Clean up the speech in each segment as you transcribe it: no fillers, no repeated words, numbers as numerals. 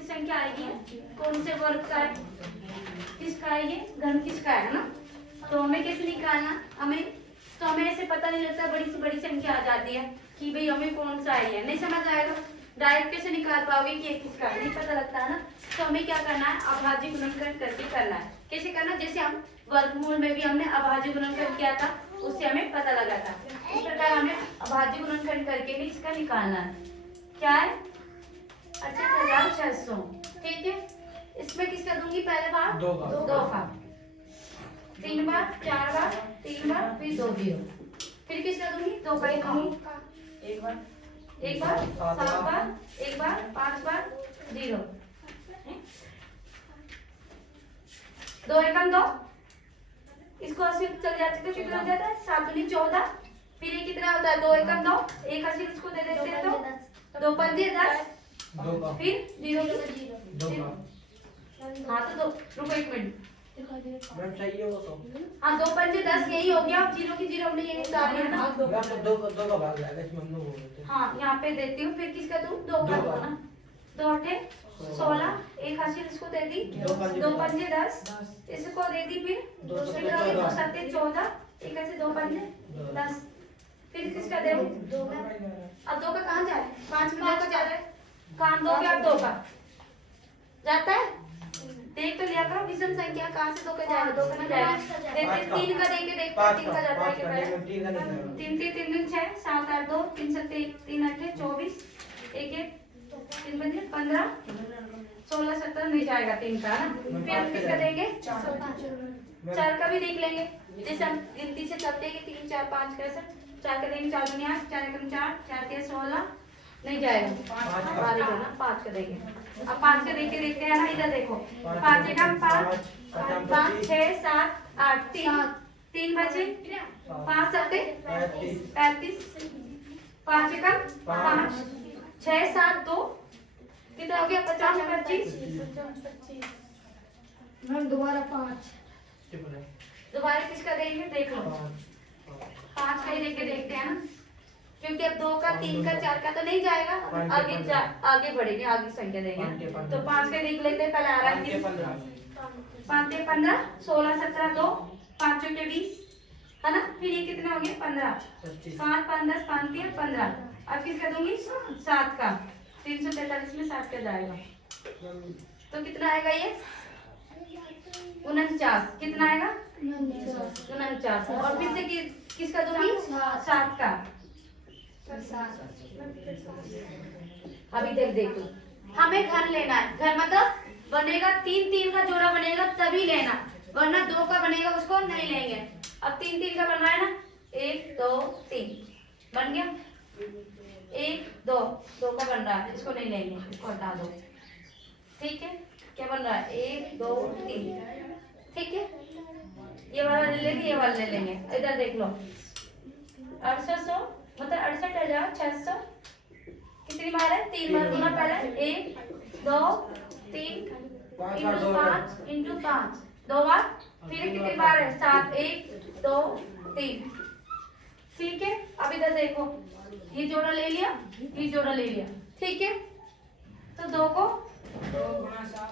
सी संख्या आएगी? कौन से वर्ग का है? किसका है ये? घन किसका है ना? तो हमें कैसे निकालना? हमें ऐसे पता नहीं लगता, बड़ी से बड़ी संख्या आ जाती है कि भाई हमें कौन सा है, नहीं समझ आएगा। डायरेक्ट कैसे निकाल पाओगे कि ये किसका है? नहीं पता लगता है ना। तो हमें क्या करना है? अभाज्य गुणनखंड करके करना है। कैसे करना? जैसे हम वर्गमूल में भी हमने अभाज्य गुणनखंड किया था, उससे हमें पता लगा था। इस प्रकार हमें अभाज्य गुणनखंड करके भी इसका निकालना है। क्या है? 68,600। ठीक है, इसमें किसका दूंगी? पहले बार दो का, 3 बार, 4 बार, 3 बार, फिर 2 0। फिर किसका दूंगी? 2 का ही दूंगी। एक बार 7 बार, एक बार 5 बार, 0। 2 एकम 2, इसको 80 चल जाते तो कितना हो जाता है? 7 दूनी 14। फिर ये कितना होता है? 2 एकम 2, एक 80 इसको दे देते हैं तो 2 पंजे 10, फिर 0। हाँ तो रुको 1 मिनट। हाँ 2 पंजे 10 यही हो गया। 0 की 0 हमने यही उतार लिया ना। हाँ यहाँ पे देती हूँ। फिर किसका दूँ? 2 का दूँ ना। 2 8 16, एक 80 इसको दे दी, 2 पंजे 10 इसको दे दी, फिर 2 7 14, एक ऐसे 2 पंजे 10। फिर किसका दे? अब 2 का कहाँ जाए? 5 में 2 का जा रहा है, कहाँ दोगे आप? 2 का जाता है? देख तो लिया करो विषम संख्या कहाँ से 2 का जाएगा? 2 का ना जाएगा। देखते 3 का देके देखते 3 का जाता है कि पहले 3 3 3 6 7 8 2 3 7 3 8 24 1 1 3 5 15 16 17 नहीं जाएगा 3 का ना। फिर हम किसका देंगे? 4 का भी देख लेंगे। जैसे हम गिनती से चलते हैं कि 3 4 5 कैसे 4 का देंगे। 4 दुनिया 4 एकम 4 4 3 16 नहीं जाएगा। 5 का देंगे। अब 5 का देख के देखते हैं ना। इधर देखो 5 एकम 5 5 6 7 8 3 बचे 5 7 35 5 एकम 5 6 7 2 कितना हो गया? 50 25। दोबारा 5 दोबारा किसका देंगे? देख लो 5 का ही देख के देखते हैं ना, क्योंकि अब 2 का 3 का 4 का तो नहीं जाएगा। आगे बढ़ेंगे, आगे संख्या देंगे। तो 5 का देख लेते हैं। पहले आ रहा है 5 15 16 17 2 5 के 20 है ना। फिर ये कितना हो गया? 15 5 5 10 5 3 15। अब किसका दूंगी? 7 का। 343 में 7 का जाएगा तो कितना आएगा? ये 49। कितना आएगा? 49। और फिर से किसका दूंगी? 7 का। अभी देखो हमें घन लेना है। घन मतलब बनेगा 3 3 का जोड़ा बनेगा तभी लेना, वरना 2 का बनेगा उसको नहीं लेंगे। अब 3 3 का बन रहा है ना, 1 2 3 बन गया। 1 2 2 का बन रहा है, इसको नहीं लेंगे, इसको हटा दो। ठीक है, क्या बन रहा है? 1 2 3। ठीक है, ये वाला ले लेंगे, ये वाला ले लेंगे। इधर देख लो 6800 मतलब 68,600 कितनी बार है? 3 बार गुना। पहले 1 2 3 इंटू 5 2 बार। फिर कितनी बार है? 7 1 2 3। ठीक है, अब इधर देखो ये जोड़ा ले लिया, ये जोड़ा ले लिया। ठीक है, तो 2 को 2 गुना 7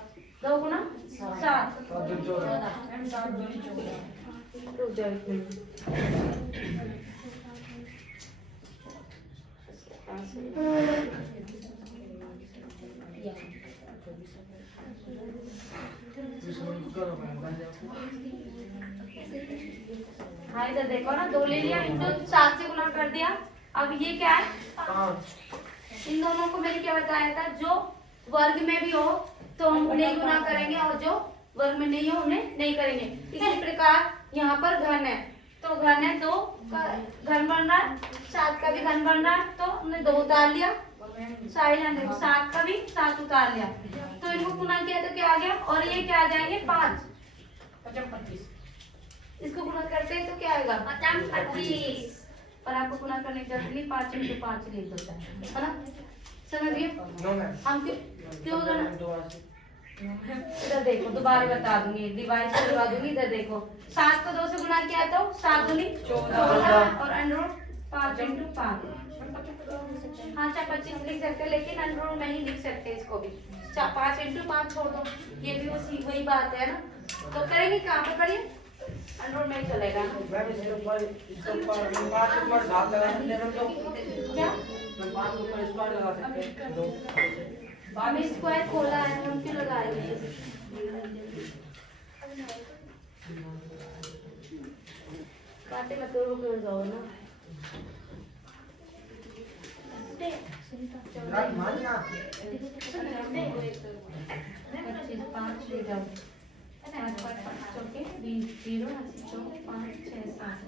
हाँ इधर देखो ना, 2 ले लिया इंटू 7 से गुना कर दिया। अब ये क्या है? 5। इन दोनों को मैंने क्या बताया था? जो वर्ग में भी हो तो हम उन्हें गुना करेंगे और जो वर्ग में नहीं हो उन्हें नहीं करेंगे। इसी प्रकार यहाँ पर घन है तो घन है 2 का घन बन रहा है, 7 का भी घन बन रहा है तो हमने 2 उतार लिया। 7 का भी 7 उतार लिया तो इनको गुना किया तो क्या आ गया? और ये क्या आ जाएंगे? 5 25। इसको गुना करते हैं तो क्या आएगा? 25। और आपको गुना करने की जरूरत नहीं, 5 इंटू 5 लिख देता है ना। समझ गए? हम क्यों इधर देखो दोबारा बता दूंगी, डिवाइड करवा दूंगी। इधर देखो 7 को 2 से गुना किया तो 7 दूनी 14 और अंडर 5 × 5। हाँ 25 लिख सकते हैं, लेकिन अंडर रूट में ही लिख सकते हैं इसको भी। 5 × 5 छोड़ दो, ये भी वही बात है ना। तो करेंगे कहाँ पे, करिए अंडर रूट में ही चलेगा ना। मैम इसके ऊपर 5 के ऊपर घात लगा सकते हैं तो क्या मैम 5 के ऊपर स्क्वायर लगा सकते हैं 2। हमें स्क्वायर खोला है, हम क्यों लगाएंगे। बातें मत करो, रुक जाओ ना। मानना 25 5 ले जाओ, 5 5 5 चौके 20 0 80 चौके 5 6 7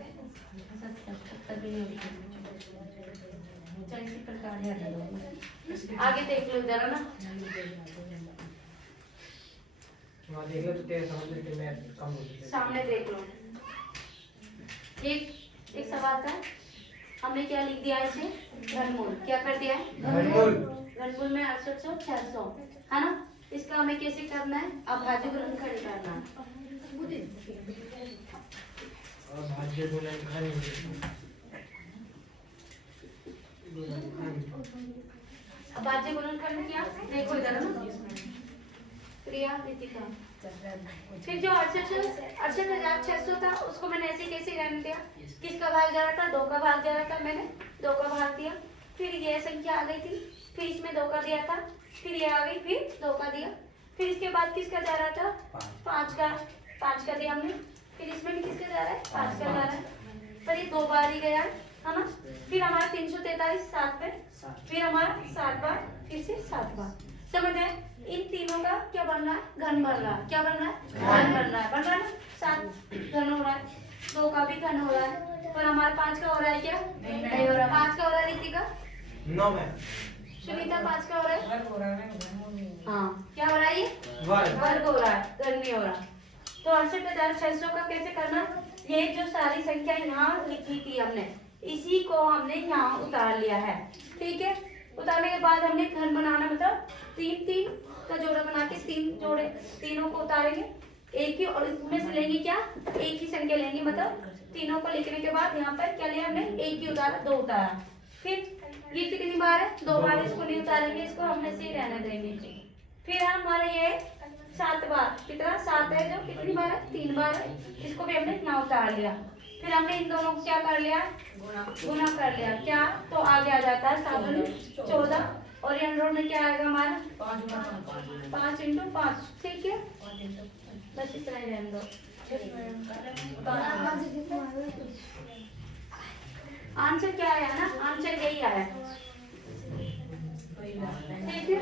70 भी नहीं होता। चल इसी प्रकार है, आगे देख लो जरा ना। वहाँ देख लो तो तेरे समझ में मैं कम हो गई। सामने देख लो, एक सवाल था, हमने क्या लिख दिया इसे, घनमूल। क्या कर दिया है, घनमूल। घनमूल में 800 600 है ना। इसका हमें कैसे करना है, अभाज्य गुणनखंड करना है। अभाज्य गुणनखंड अभाज्य गुणनखंड क्या, देखो इधर ना, प्रिया रितिका। फिर जो 68,600 था उसको मैंने ऐसे कैसे रहने दिया, किसका भाग जा रहा था, 2 का भाग जा रहा था, मैंने 2 का भाग दिया। फिर ये संख्या आ गई थी, फिर इसमें 2 का दिया था, फिर ये आ गई, फिर 2 का दिया। फिर इसके बाद किसका जा रहा था, 5 का दिया हमने। फिर इसमें भी किसका जा रहा है, 5 का जा रहा है। पर ये 2 बार ही गया है ना। फिर हमारा 343 7 पे, फिर हमारा 7 बार, फिर से 7 बार। समझ आए, इन तीनों का क्या बन रहा है, घन बन रहा है। क्या बन रहा है, घन बन रहा है, बन रहा है ना। 7 घन हो रहा है, 2 का भी घन हो रहा है, पर हमारा 5 का हो रहा है क्या, नहीं हो रहा। 5 का हो रहा है रितिका, 9 में सुनीता 5 का हो रहा है, हाँ क्या हो रहा है, ये वर्ग हो रहा है, घन नहीं हो रहा। तो 68,600 का कैसे करना, ये जो सारी संख्या यहाँ लिखी थी हमने, इसी को हमने यहाँ उतार लिया है। ठीक है, उतारने के बाद हमने घन बनाना, मतलब 3 3 का जोड़ा बना के 3 जोड़े, तीनों को उतारेंगे एक ही, और इसमें से लेंगे क्या, एक ही संख्या लेंगे। मतलब तीनों को लिखने के बाद यहाँ पर क्या लिया हमने, एक ही उतारा, 2 उतारा। फिर ये कितनी बार है, 2 बार, इसको नहीं उतारेंगे, इसको हम ऐसे ही रहने देंगे। फिर हमारा ये 7 बार, कितना 7 है, जो कितनी बार है, 3 बार है, इसको भी हमने यहाँ उतार लिया। फिर हमने इन दोनों को क्या कर लिया, गुना कर लिया। क्या, तो आगे आ जाता है 7 × 14, और ये अंडर में क्या आएगा हमारा, 5 × 5। ठीक है, बस इतना ही रहने दो। आंसर क्या आया ना, आंसर यही आया। ठीक है,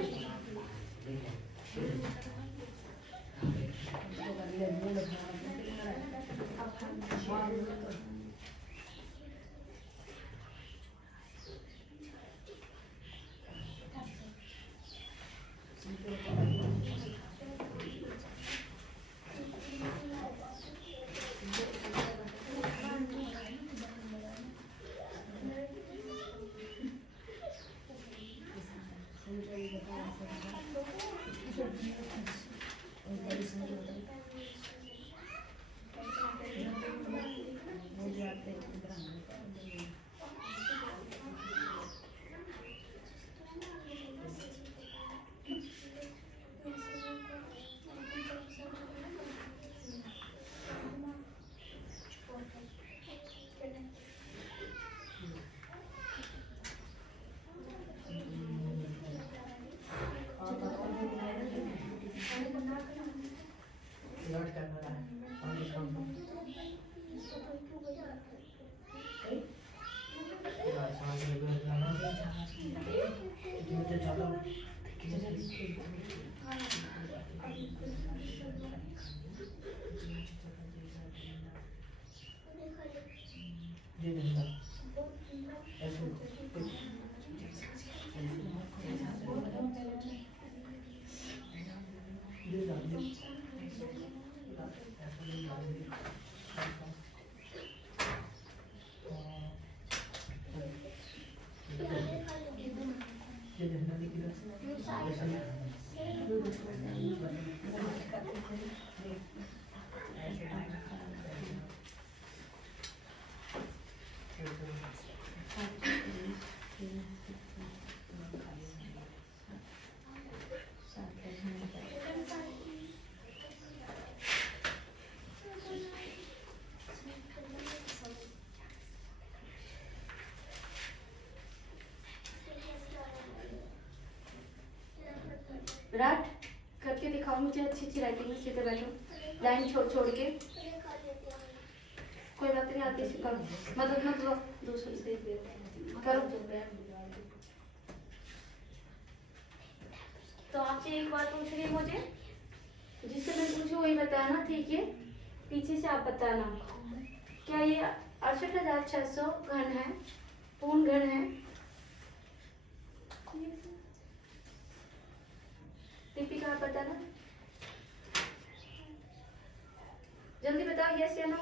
विराट करके दिखाओ मुझे अच्छी अच्छी राइटिंग में, सीधे बैठो, लाइन छोड़ छोड़ के, कोई बात नहीं, आती से करो, मदद मत लो, दूसरे से करो। तो आपसे एक बात पूछ रही है मुझे, जिससे मैं पूछूं वही बताना, ठीक है? पीछे से आप बताना, क्या ये 68,600 घन है, पूर्ण घन है? दीपिका आप बताना, जल्दी बताओ, यस या नो?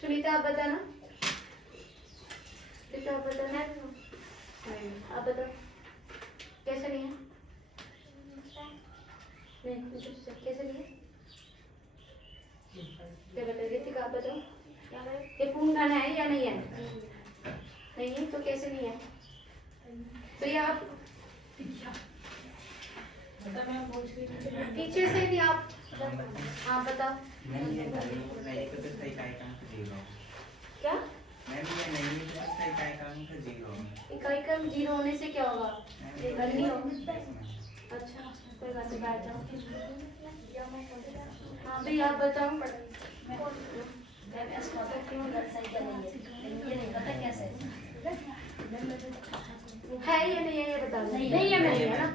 सुनीता आप बताना, दीपिका आप बताना, आप बताओ कैसे नहीं है? नहीं कैसे नहीं है? क्या बताइए दीपिका आप बताओ, ये पूर्ण घन है या नहीं है? नहीं है तो कैसे नहीं है? तो ये आप पीछे से भी आप, हाँ बताओ क्या? इकाई क्रम 0 होने से क्या होगा? घन नहीं होगा। अच्छा कोई बात नहीं, बैठ जाओ। हाँ भाई आप बताओ। है या नहीं है ये बताओ। नहीं है, नहीं है ना,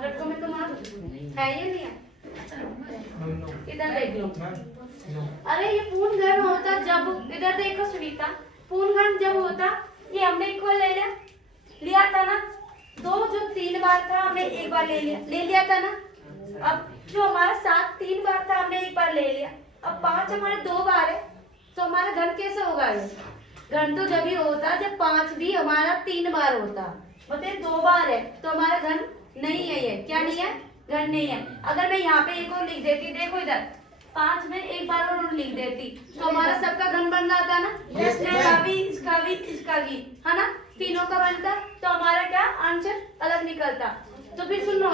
लड़कों में तो मार है या नहीं है? इधर देख लो। अरे ये पूर्ण घन होता जब, इधर देखो सुनीता, पूर्ण घन जब होता, ये हमने इक्वल लिया था ना, दो जो 3 बार था हमने 1 बार ले लिया था ना। अब जो हमारा 7 3 बार था हमने 1 बार ले लिया, अब 5 हमारे 2 बार है, तो हमारा घन कैसे होगा? ये घन तो जब ही होता जब 5 भी हमारा 3 बार होता, मतलब 2 बार है तो हमारा घन नहीं है। ये क्या नहीं है? घन नहीं है। अगर मैं यहाँ पे एक और लिख देती, देखो इधर 5 में 1 बार और लिख देती तो हमारा सबका घन बन जाता ना, इसका भी इसका भी इसका भी, है ना, तीनों का बनता, तो हमारा क्या आंसर अलग निकलता। तो फिर सुनो,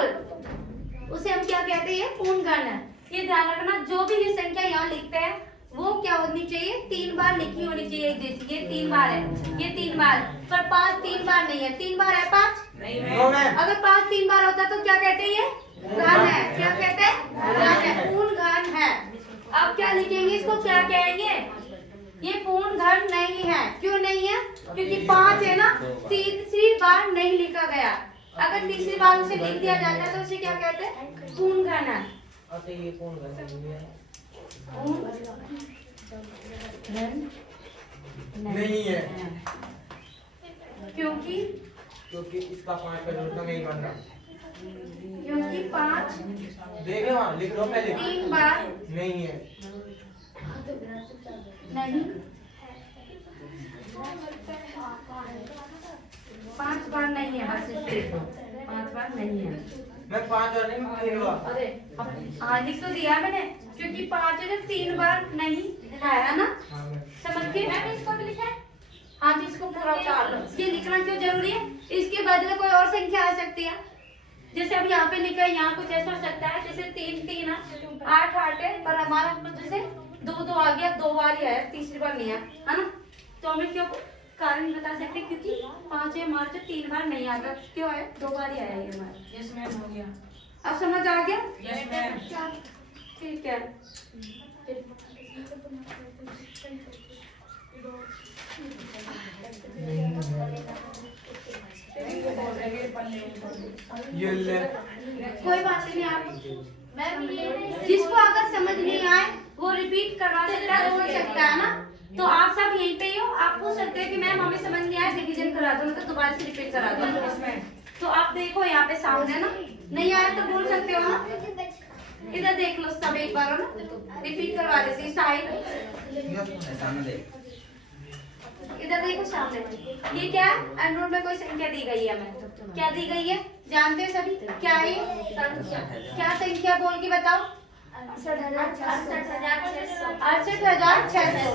उसे हम क्या कहते हैं? पूर्ण घन है। ये ध्यान रखना, जो भी ये संख्या यहाँ लिखते हैं वो क्या होनी चाहिए? 3 बार लिखी होनी चाहिए। जैसे ये 3 बार है, ये 3 बार, पर 5 3 बार नहीं है। 3 बार है 5 नहीं है। अगर 5 3 बार होता तो क्या कहते हैं? ये घन है। क्या कहते हैं? घन है, पूर्ण घन है। अब क्या लिखेंगे इसको? क्या कहेंगे? ये पूर्ण घन नहीं है। क्यों नहीं है? क्योंकि 5 है ना, तीसरी बार नहीं लिखा गया। अगर तीसरी बार उसे लिख दिया जाता तो उसे क्या कहते हैं? पूर्ण घन है। ये पूर्ण घन नहीं है। नहीं है, क्योंकि इसका 5 का जोड़ नहीं बन रहा। क्योंकि 5 देख लो, लिख लो पहले। 3 बार नहीं है, नहीं, 5 बार नहीं है, बस इससे 5 बार नहीं है। मैं 5 बार नहीं, मैं 3 बार। अरे हाँ लिख तो दिया मैंने, क्योंकि 5 है 3 बार नहीं है ना, समझ के? मैंने इसको भी लिखा है। हाँ जी, इसको पूरा उतार लो। ये लिखना क्यों जरूरी है? इसके बदले कोई और संख्या आ सकती है। जैसे अब यहाँ पे लिखा है, यहाँ कुछ ऐसा हो सकता है जैसे 3 3 है, 8 8 है, पर हमारा जैसे 2 2 आ गया, 2 बार ही आया, तीसरी बार नहीं आया, है ना? तो हमें क्यों कारण बता सकते हैं? क्योंकि 5 है हमारा, जो 3 बार नहीं आता, क्यों आया? 2 बार ही आया ये हमारा। यस मैम, हो गया। अब समझ आ गया? Yes ma'am. ठीक है। ये ले। कोई बात नहीं, आप जिसको अगर समझ नहीं आए वो रिपीट करवा सकता है, बोल सकता है ना। तो आप सब यहीं पे ही हो, आप पूछ सकते हैं कि मैम हमें समझ नहीं आया, डिवीजन करा दो, मतलब दोबारा से रिपीट करा दो। तो आप देखो यहाँ पे सामने ना, नहीं आया तो बोल सकते हो ना। इधर देख लो सब एक बार, ना रिपीट करवा देती साइड। इधर देखो सामने, ये क्या है? एंड्रॉइड में कोई संख्या दी गई है, हमें क्या दी गई है जानते हैं सभी? क्या है? क्या संख्या बोल के बताओ? 68,600।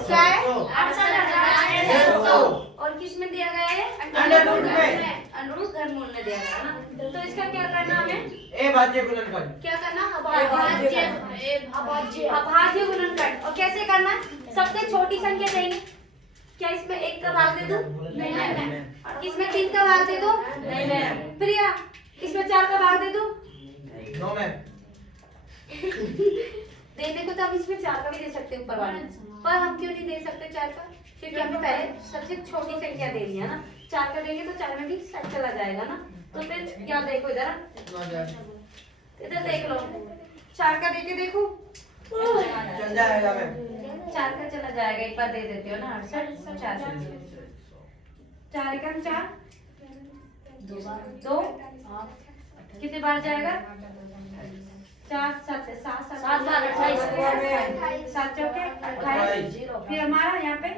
क्या है? 68,600। और किस में दिया गया है? अंडररूट घनमूल में दिया गया है ना। तो इसका क्या करना हमें? अभाज्य गुणनखंड। क्या करना? अभाज्य गुणनखंड। और कैसे करना? सबसे छोटी संख्या देंगे। क्या इसमें 1 का भाग दे दूं? नहीं, इसमें 3 का भाग दे दो। नहीं मैम। प्रिया इसमें 4 का भाग दे दो। No ma'am. देने को तो हम इसमें 4 का भी दे सकते हैं ऊपर वाले, पर हम क्यों नहीं दे सकते 4 का? क्योंकि हमने पहले सबसे छोटी संख्या दे दी है ना। 4 का देंगे तो 4 में भी सेट चला जाएगा ना। तो फिर यहाँ देखो, इधर देख लो, 4 का देके देखो, चल जाएगा मैम। 4 का चला जाएगा। एक बार दे देती हो ना 68, 4 एकम 4, 2 कितने बार जाएगा? 4 7 7 बार 28, 7 चौके 28। फिर हमारा यहाँ पे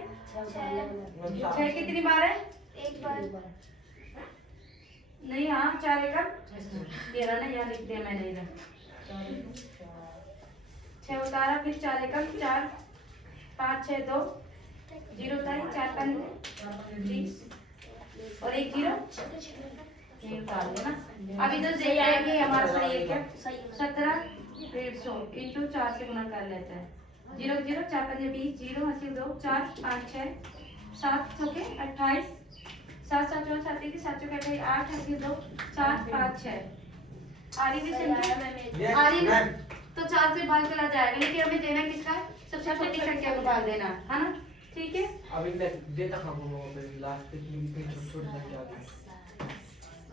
6 कितनी बार है? एक बार। नहीं, हाँ 4 एकम 13 ना, यहाँ लिख दिया मैंने इधर 6 उतारा, फिर 4 एकम 4, 5 6 2 0 था, 4 5 20 और 1 0 ये उतार लेना। अब इधर देखते हैं कि हमारा सही है क्या? 17 150 इंटू 4 से गुना कर लेते हैं। 0 0 4 5 20 0 80 2 4 5 6 7 चौके 28 7 7 4 7 3 7 चौके 28 8 80 2 4 5 6 आ रही भी संख्या आ रही ना, तो 4 से भाग चला जाएगा, लेकिन हमें देना किसका? सबसे छोटी संख्या को भाग देना है ना। ठीक है, अभी मैं देता खाऊंगा पे लास्ट पे छोटी संख्या है।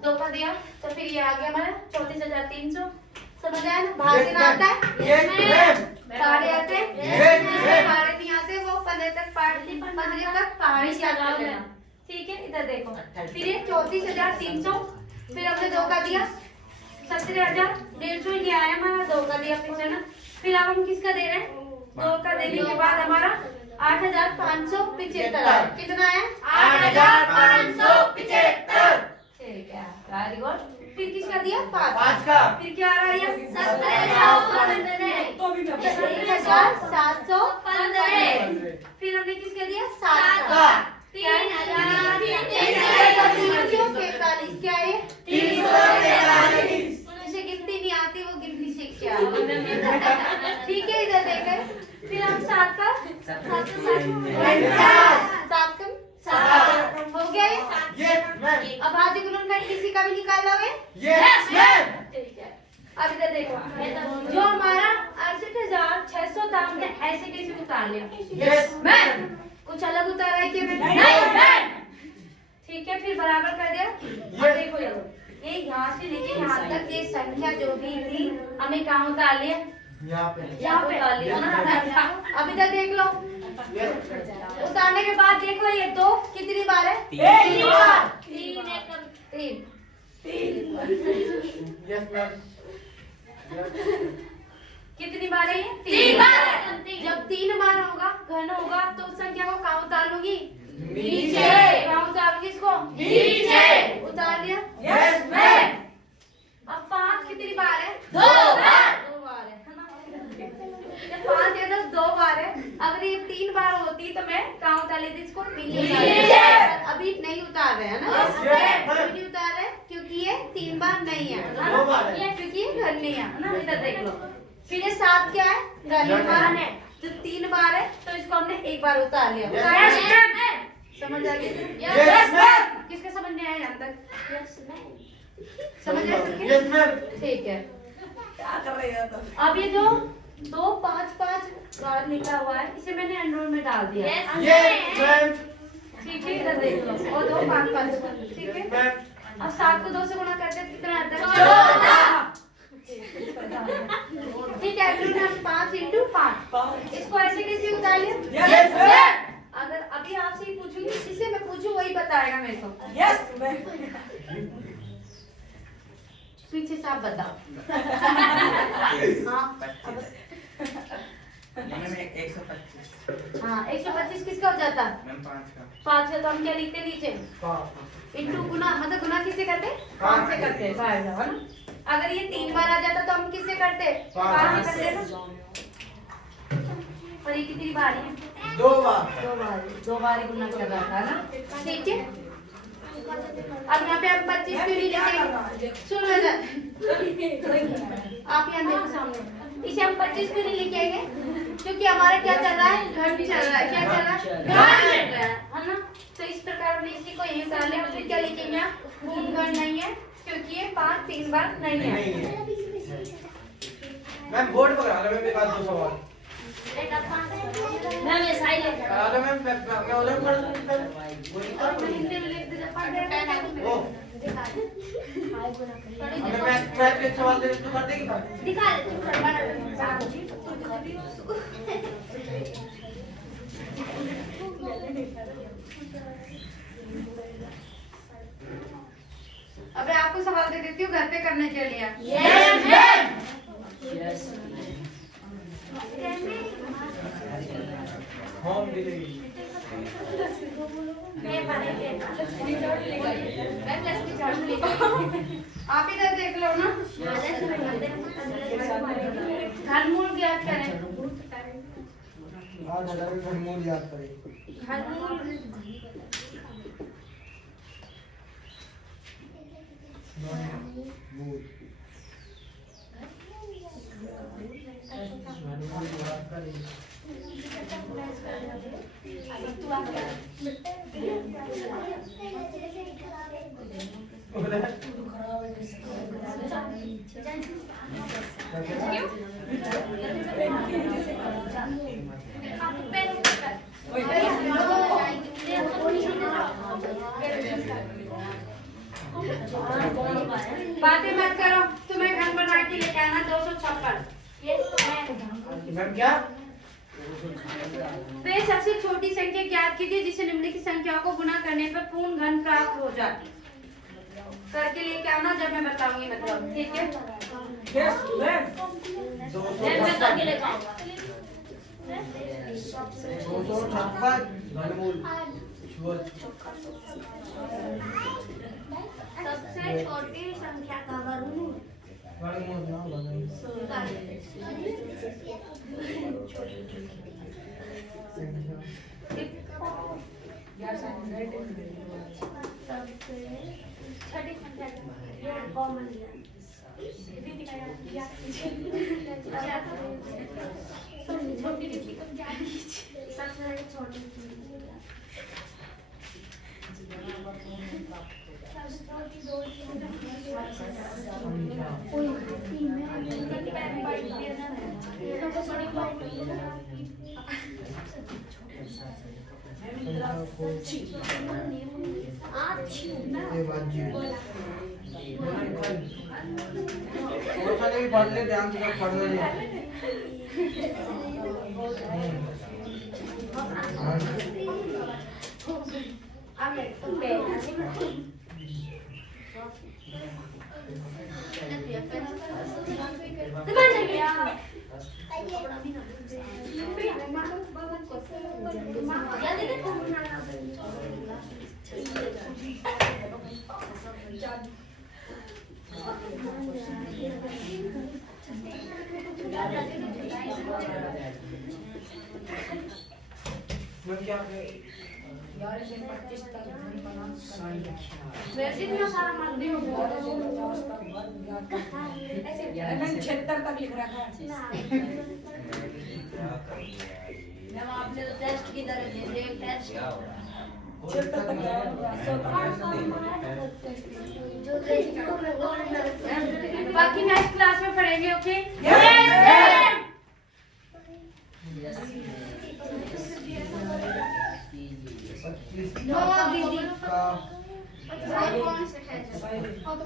2 का दिया तो फिर ये आ गया हमारा 34,300। समझ आया ना? भाग देना आता है? Yes ma'am. पहाड़े आते हैं? Yes, पहाड़े नहीं आते, वो 15 तक पहाड़ी से याद कर लेना। ठीक है, इधर देखो, फिर ये 34,300, फिर हमने 2 का दिया 17,150 ही आया हमारा, 2 का दिया फिर ना। फिर अब हम किसका दे रहे हैं? 2 का देने के बाद हमारा 8,575 आया। कितना है? 8,575। ठीक है, वेरी गुड। फिर किसका दिया? 5 का। फिर क्या आ रहा है? 17,715। 1,715। फिर हमने किसका दिया? 7 का। 3,43। क्या है? 343। जिसे गिनती नहीं आती वो गिनती सीख के आए। ठीक है, इधर देखें, फिर हम 7 का 7 हो गया ये? Yes ma'am. अब भाज्य गुणनखंड किसी का भी निकाल लोगे? Yes ma'am. ठीक है, अब इधर देखो, जो हमारा 68,600 था हमने ऐसे कैसे उतार लिया? Yes ma'am. कुछ अलग उतारा है क्या मैंने? नहीं मैम। ठीक है, फिर बराबर कर दिया। अब देखो ये यहाँ से लेके यहाँ तक ये संख्या जो भी थी हमें कहाँ उतार लिया? यहाँ पे। यहाँ पे उतार लिया ना। अब इधर देख लो, उतारने के बाद देखो ये 2 कितनी बार है? 3 बार। 3 यस मैम। कितनी बार है ये? 3 बार। जब 3 बार होगा, घन होगा, तो उस संख्या को कहाँ उतार लूंगी? नीचे। कहाँ उतार लूंगी इसको? नीचे। उतार दिया। Yes ma'am. अब 5 कितनी बार है? 2 बार। 2 बार है ना? जब 5 या 10 2 बार है, अगर ये 3 बार होती तो मैं कहाँ उतार लेती इसको? नीचे। अभी नहीं उतार रहे हैं ना? अभी नहीं उतार रहे क्योंकि ये 3 बार नहीं है ना? 2 बार है। क्योंकि ये घन नहीं है ना। इधर देख लो, फिर ये 7 क्या है? घन है। जो 3 बार है तो इसको हमने एक बार उतार लिया। समझ आ गया? Yes ma'am. किसके समझ में आया यहाँ तक? समझ आया सबके? Yes ma'am. ठीक है, क्या कर रहे हो तुम? अब ये जो 2 5 5 बार लिखा हुआ है इसे मैंने एंड्रॉइड में डाल दिया। Yes ma'am. ठीक है, इधर देख लो, और 2 5 5 ठीक है। मैम। अब 7 को 2 से गुणा करते हैं कितना आता है? 14। ठीक है, फिर हम 5 इंटू 5 इसको ऐसे कैसे उतार लिया? Yes ma'am. अगर अभी आपसे ही पूछूंगी, जिससे मैं पूछूं वही बताएगा मेरे को। Yes ma'am. स्विच से आप बताओ। हाँ, 125। हाँ 125 किसका हो जाता? मैम 5 का। 5 है तो हम क्या लिखते नीचे? इंटू गुना, मतलब गुना किससे करते? 5 से करते हैं, बाहर जाओ ना। अगर ये 3 बार आ जाता तो हम किससे करते? 5 से करते ना। और ये कितनी बार है? 2 बार। 2 बार ही गुना कर रहा था ना। ठीक है, अब यहाँ पे हम 25 क्यों नहीं लिखेंगे? सुनो इधर, आप यहाँ देखो सामने, इसे हम 25 क्यों नहीं लिखेंगे? क्योंकि हमारा क्या चल रहा है, घर चल रहा है, क्या चल रहा है, घर चल रहा है ना। तो इस प्रकार हमने इसी को यही करा लिया। फिर क्या लिखेंगे आप, पूर्ण घन नहीं है क्योंकि ये 5 3 बार नहीं है। मैम बोर्ड पर करा लो मैम, एक आध दो सवाल मैम ये साइलेंट करा लो मैम। मैं उधर पढ़ दूंगा कोई हिंदी में लिख दीजिए, पढ़ देना। ओ मैं एक सवाल दे तो कर देगी बात। दिखा दे, चुप कर, अब मैं आपको सवाल दे देती हूँ घर पे करने के लिए। यस मैम होम डिलीवरी आप इधर देख लो ना। घनमूल ज्ञात करें। आज हमारे घनमूल याद करें। घनमूल मूल याद करें। बातें मत करो, तुम्हें घर बना के लेके आना 256। मैम क्या वे सबसे छोटी संख्या ज्ञात कीजिए जिसे निम्नलिखित संख्याओं को गुणा करने पर पूर्ण घन प्राप्त हो जाती। करके लेके आना जब मैं बताऊंगी, मतलब ठीक है। यस मैम 256 घनमूल सबसे छोटी संख्या का वर्गमूल घनमूल ना बनाइए। छठी संख्या ये कॉमन सबसे छोटी भी पढ़ ले ध्यान से पढ़ ले। वैसे भी सारा मान दी मैम 76 तक लिख रखा है। मैम आपने तो टेस्ट की तरह दे दिया टेस्ट 76 तक बाकी नेक्स्ट क्लास में पढ़ेंगे। ओके दीदी का